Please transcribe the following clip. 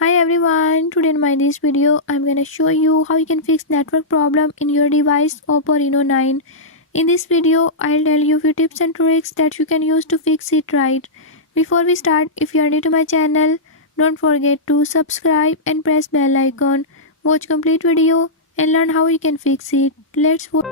Hi everyone, today in this video I'm gonna show you how you can fix network problem in your device Oppo Reno 9. In this video I'll tell you few tips and tricks that you can use to fix it right. Before we start, if you are new to my channel, don't forget to subscribe and press bell icon. Watch complete video and learn how you can fix it. Let's watch.